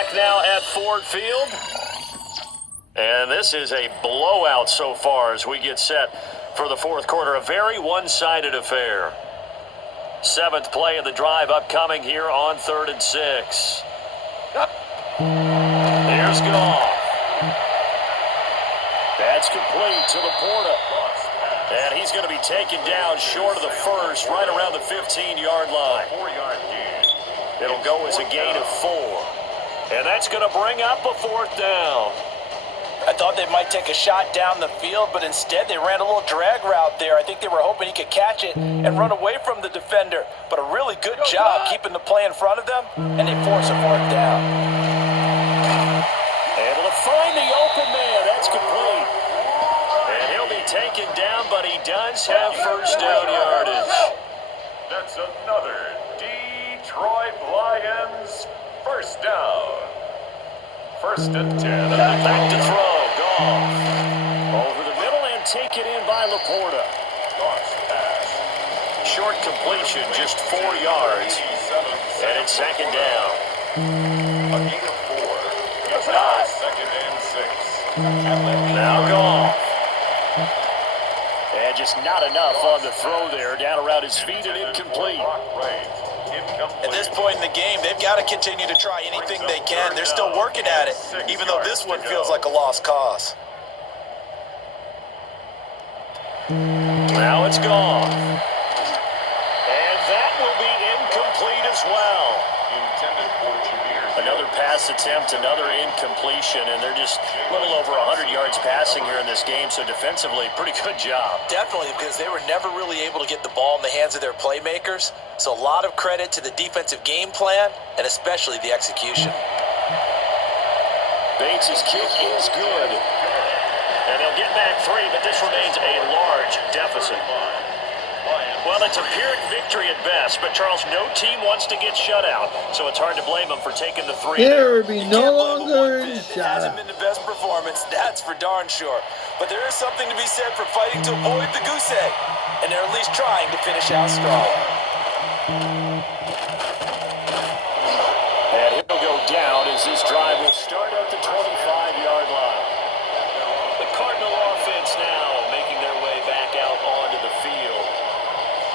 back now at Ford Field. And this is a blowout so far as we get set for the fourth quarter. A very one-sided affair. Seventh play of the drive upcoming here on 3rd and 6. Here's Goff. That's complete to Laporta. And he's going to be taken down short of the first, right around the 15-yard line. It'll go as a gain of 4. And that's going to bring up a 4th down. I thought they might take a shot down the field, but instead they ran a little drag route there. I think they were hoping he could catch it and run away from the defender. But a really good job keeping the play in front of them, and they force a 4th down. Able to find the open man. That's complete. And he'll be taken down, but he does have first down yardage. That's another Detroit Lions first down. 1st and 10. Back to throw. Goff. Over the middle and taken in by Laporta. Goff's pass. Short completion, just 4 yards. And it's 2nd down. A gain of 4. It's now 2nd and 6. Now Goff. And just not enough on the throw there. Down around his feet and incomplete. At this point in the game, they've got to continue to try anything they can. They're still working at it, even though this one feels like a lost cause. Now it's gone. And that will be incomplete as well. Intended for Jameer. Another pass attempt, another incompletion, and they're just a little over 100 yards passing here in this game, so defensively, pretty good job. Definitely, because they were never really able to get the ball in the hands of their playmakers. So a lot of credit to the defensive game plan, and especially the execution. Bates' kick is good. And they'll get back 3, but this remains a large deficit. Well, it's a Pyrrhic victory at best, but Charles, no team wants to get shut out, so it's hard to blame them for taking the 3. There would be no longer It shot hasn't been the best performance, that's for darn sure. But there is something to be said for fighting to avoid the goose egg, and they're at least trying to finish out strong. And he'll go down as this drive will start at the 25-yard line. The Cardinal offense now making their way back out onto the field.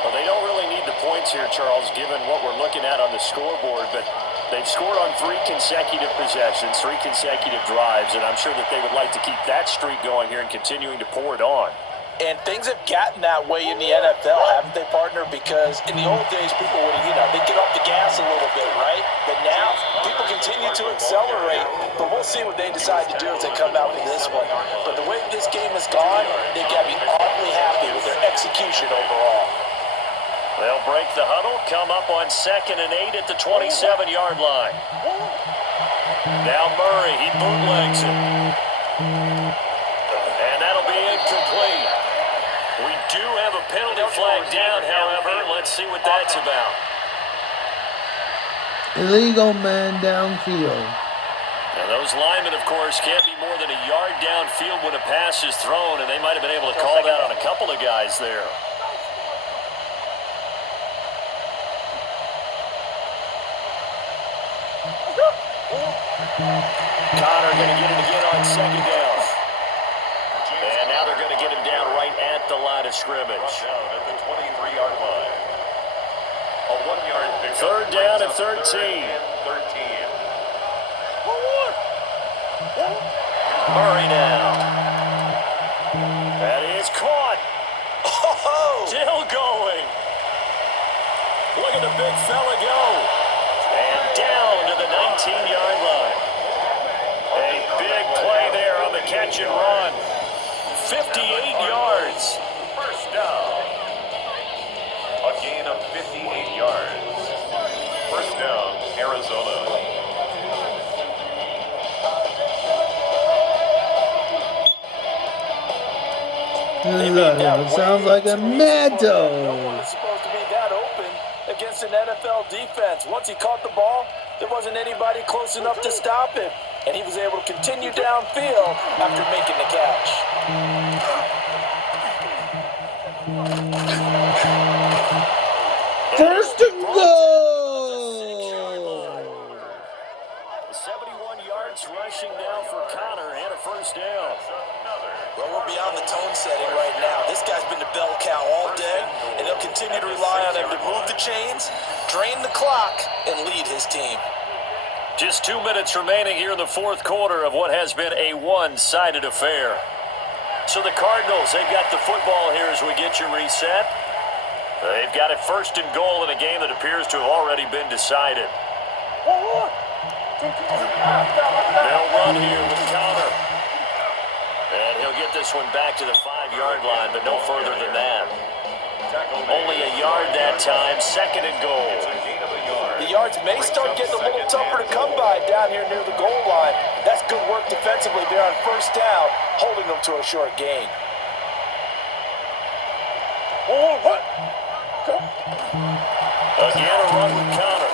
Well, they don't really need the points here, Charles, given what we're looking at on the scoreboard, but they've scored on 3 consecutive possessions, 3 consecutive drives, and I'm sure that they would like to keep that streak going here and continuing to pour it on. And things have gotten that way in the NFL, haven't they, partner? Because in the old days, people would have, they'd get off the gas a little bit, right? But now, people continue to accelerate, but we'll see what they decide to do as they come out with this one. But the way this game has gone, they've got to be awfully happy with their execution overall. They'll break the huddle, come up on 2nd and 8 at the 27-yard line. Now Murray, he bootlegs it. And that'll be incomplete. We do have a penalty flag down, however. Let's see what that's about. illegal man downfield. And those linemen, of course, can't be more than a yard downfield when a pass is thrown, and they might have been able to call that on a couple of guys there. Connor going to get it again on 2nd down. And now they're going to get him down right at the line of scrimmage. Down at the 23-yard line. A 1-yard pickup. 3rd down and 13. 13. Murray now. That is caught. Oh! Still going. Look at the big fella go. And down to the 19-yard line. A big play there on the catch and run. 58 yards. First down. A gain of 58 yards. First down, Arizona. It sounds like a meadow. It's supposed to be that open against an NFL defense. Once he caught the ball, there wasn't anybody close enough to stop him, and he was able to continue downfield after making the catch. First and goal. 71 yards rushing now for Connor and a first down. Well, we're beyond the tone setting right now. This guy's been the bell cow all day, and they'll continue to rely on him to move the chains, drain the clock, and lead his team. Just 2 minutes remaining here in the fourth quarter of what has been a one-sided affair. So the Cardinals, they've got the football here as we get you reset. They've got it first and goal in a game that appears to have already been decided. They'll run here with Connor. And he'll get this one back to the 5-yard line, but no further than that. Only a yard that time, second and goal. The yards may start getting a little tougher to come by down here near the goal line. That's good work defensively there on first down, holding them to a short gain. Again, a run with Connor.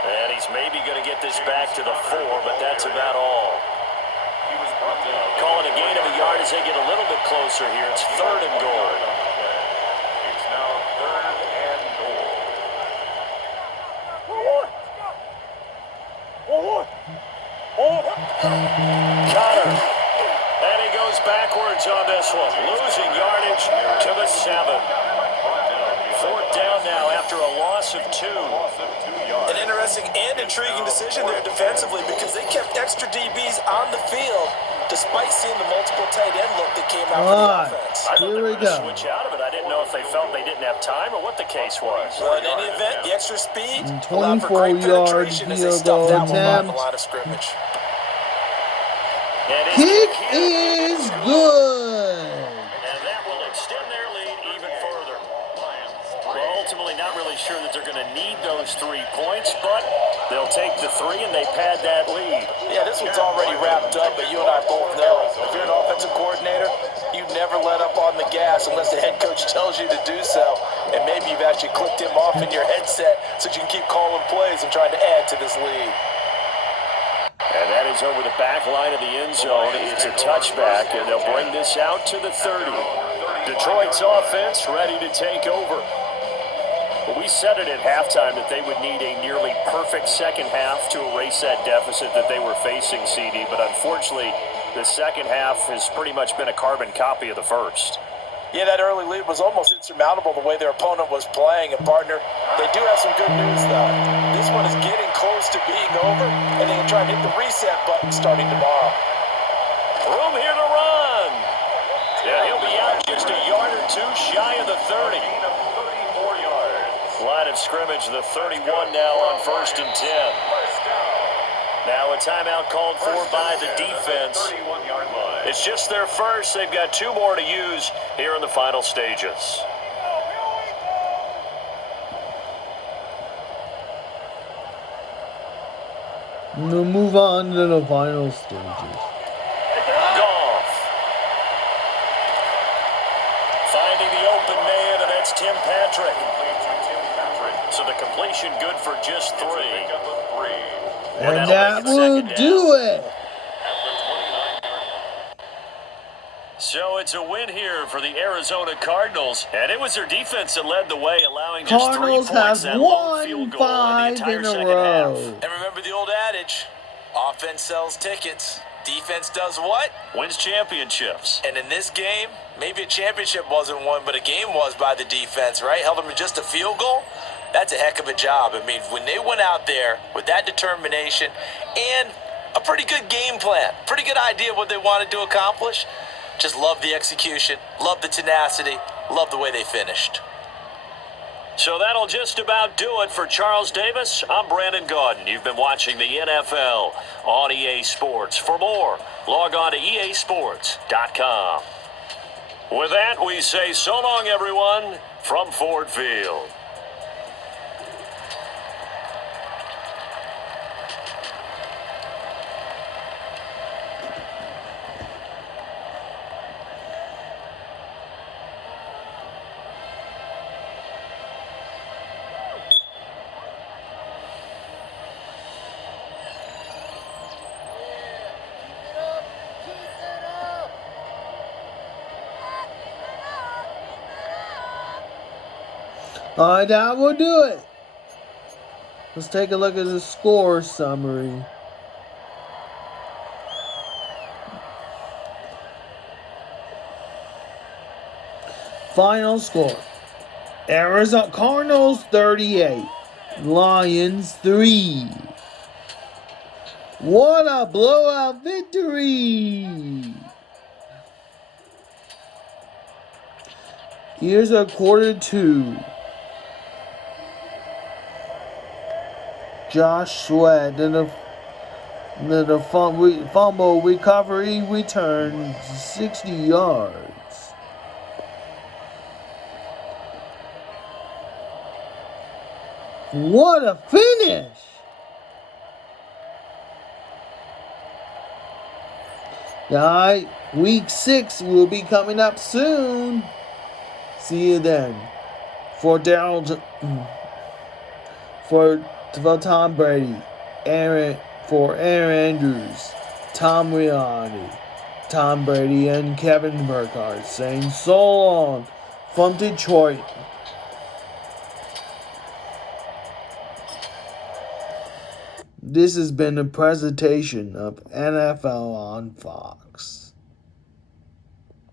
And he's maybe going to get this back to the 4, but that's about all. Call it a gain of a yard as they get a little bit closer here. It's third and goal. It's now third and goal. Connor. And he goes backwards on this one. Losing yardage to the 7. Fourth down now after a loss of 2. An interesting and intriguing decision there defensively because they kept extra DBs on the field despite seeing the multiple tight end look that came out for the offense. I thought Here they we were going to go. switch out of it. I didn't know if they felt they didn't have time or what the case was. Well, in any event, the extra speed And allowed for great 24-yard penetration as they field stuffed goal that one off attempt. the line of scrimmage. And his Kick here is good. And that will extend their lead even further. Well, ultimately not really sure that they're going to need those 3 points, but they'll take the 3 and they pad that lead. Yeah, this one's already wrapped up, but you and I both know if you're an offensive coordinator, you never let up on the gas unless the head coach tells you to do so. And maybe you've actually clicked him off in your headset so you can keep calling plays and trying to add to this lead. And that is over the back line of the end zone. It's a touchback, and they'll bring this out to the 30. Detroit's offense ready to take over. We said it at halftime that they would need a nearly perfect second half to erase that deficit that they were facing, CD, but unfortunately, the second half has pretty much been a carbon copy of the first. Yeah, that early lead was almost insurmountable the way their opponent was playing. And, partner, they do have some good news, though. This one is getting close to being over, and they can try and hit the reset button starting tomorrow. Room here to run. Yeah, he'll be out just a yard or 2 shy of the 30. Line of scrimmage, the 31 now on first and 10. Now a timeout called for by the defense. It's just their first. They've got 2 more to use here in the final stages. We'll move on to the final stages. Goff. Finding the open man, and that's Tim Patrick. So the completion good for just 3. And that will do it. So it's a win here for the Arizona Cardinals, and it was their defense that led the way, allowing just 3 Cardinals points, have that long won field goal in the 5 entire in a second row. half. And remember the old adage, offense sells tickets, defense does what? Wins championships. And in this game, maybe a championship wasn't won, but a game was by the defense, right? Held them to just a field goal. That's a heck of a job. I mean, when they went out there with that determination and a pretty good game plan, pretty good idea of what they wanted to accomplish, just love the execution, love the tenacity, love the way they finished. So that'll just about do it for Charles Davis. I'm Brandon Gaudin. You've been watching the NFL on EA Sports. For more, log on to easports.com. With that, we say so long, everyone, from Ford Field. Alright, that will do it. Let's take a look at the score summary. Final score. Arizona Cardinals 38. Lions 3. What a blowout victory! Here's a quarter 2. Josh Sweat and the fumble recovery return 60 yards. What a finish! Alright, week 6 will be coming up soon. See you then. For Tom Brady, Aaron Andrews, Tom Riani, Tom Brady, and Kevin Burkhardt saying so long from Detroit. This has been a presentation of NFL on Fox.